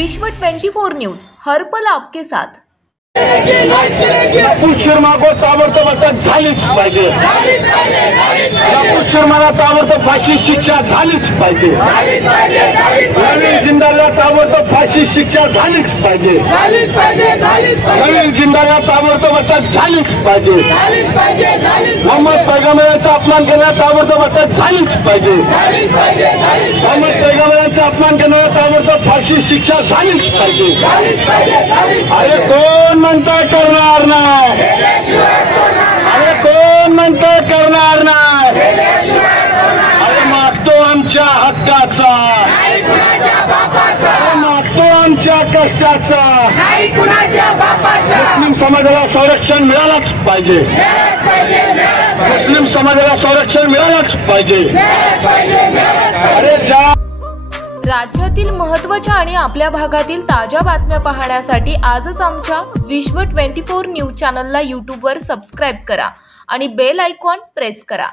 विश्व 24 न्यूज हर पल आपके साथ। शर्मा को ताबडतोब अटक झालीच पाहिजे। शर्माला ताबडतोब फाशी शिक्षा झालीच पाहिजे। नवीन जिंदाला ताबडतोब फाशी शिक्षा झालीच पाहिजे। नवीन जिंदाला ताबडतोब अटक झालीच पाहिजे। मोहम्मद पैगंबरांचा अपमान केला ताबडतोब अटक झालीच पाहिजे। मोहम्मद पैगंबरांचा अपमान केला ताबडतोब फाशी शिक्षा झालीच पाहिजे। अरे कोण म्हणता करणार नाही? अरे कोण म्हणता करणार नाही? अरे मागतो आमच्या हक्काचा, अरे मागतो आमच्या कष्टाचा। मुस्लिम समाजाला संरक्षण मिळालंच पाहिजे। मुस्लिम समाजाला संरक्षण मिळालंच पाहिजे। अरे राज्यातील महत्त्वाच्या आणि आपल्या भागातील ताज्या बातम्या पाहण्यासाठी आजच आमच्या विश्व 24 न्यूज चॅनलला यूट्यूबवर सबस्क्राईब करा आणि बेल आयकॉन प्रेस करा।